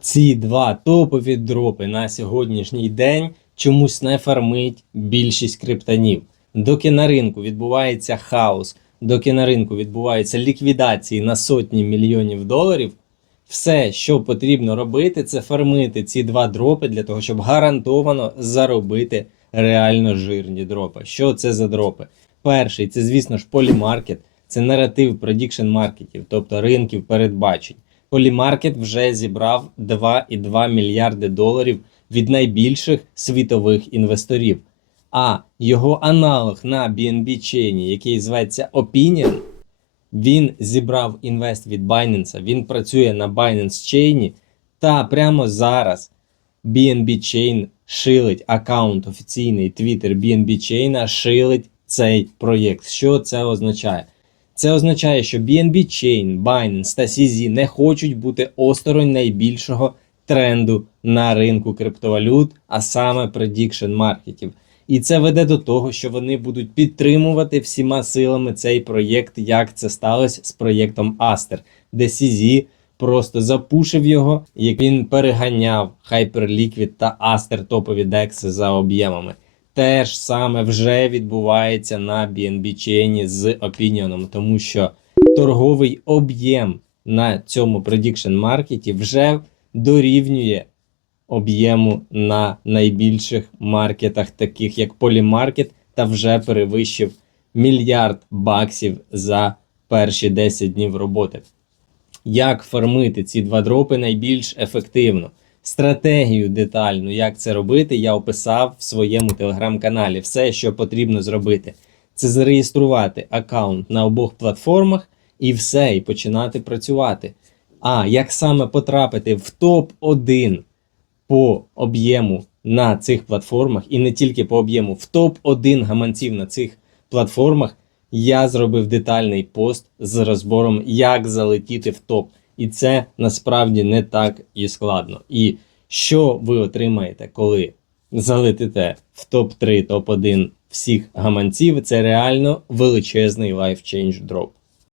ці два топові дропи на сьогоднішній день чомусь не фармить більшість криптонів. Доки на ринку відбувається хаос, доки на ринку відбуваються ліквідації на сотні мільйонів доларів, все, що потрібно робити, це фармити ці два дропи для того, щоб гарантовано заробити реально жирні дропи. Що це за дропи? Перший це, звісно ж, полімаркет, це наратив продікшн маркетів, тобто ринків передбачень. Полімаркет вже зібрав 2,2 мільярди доларів від найбільших світових інвесторів. А його аналог на BNB Chain, який зветься Opinion, він зібрав інвест від Binance, він працює на Binance Chain, та прямо зараз BNB Chain шилить аккаунт офіційний Twitter BNB Chain, шилить цей проєкт. Що це означає? Це означає, що BNB Chain, Binance та CZ не хочуть бути осторонь найбільшого тренду на ринку криптовалют, а саме prediction маркетів. І це веде до того, що вони будуть підтримувати всіма силами цей проєкт, як це сталося з проєктом Aster, де CZ просто запушив його, як він переганяв Hyperliquid та Aster топові декси за об'ємами. Те ж саме вже відбувається на BNB Chain з Opinion, тому що торговий об'єм на цьому prediction маркеті вже дорівнює об'єму на найбільших маркетах, таких як Polymarket, та вже перевищив мільярд баксів за перші 10 днів роботи. Як фармити ці два дропи найбільш ефективно? Стратегію детальну, як це робити, я описав в своєму телеграм-каналі. Все, що потрібно зробити, це зареєструвати аккаунт на обох платформах і все, і починати працювати. А як саме потрапити в топ-1 по об'єму на цих платформах, і не тільки по об'єму, в топ-1 гаманців на цих платформах, я зробив детальний пост з розбором, як залетіти в топ. І це насправді не так і складно. І що ви отримаєте, коли залетите в топ-3, топ-1 всіх гаманців, це реально величезний change drop.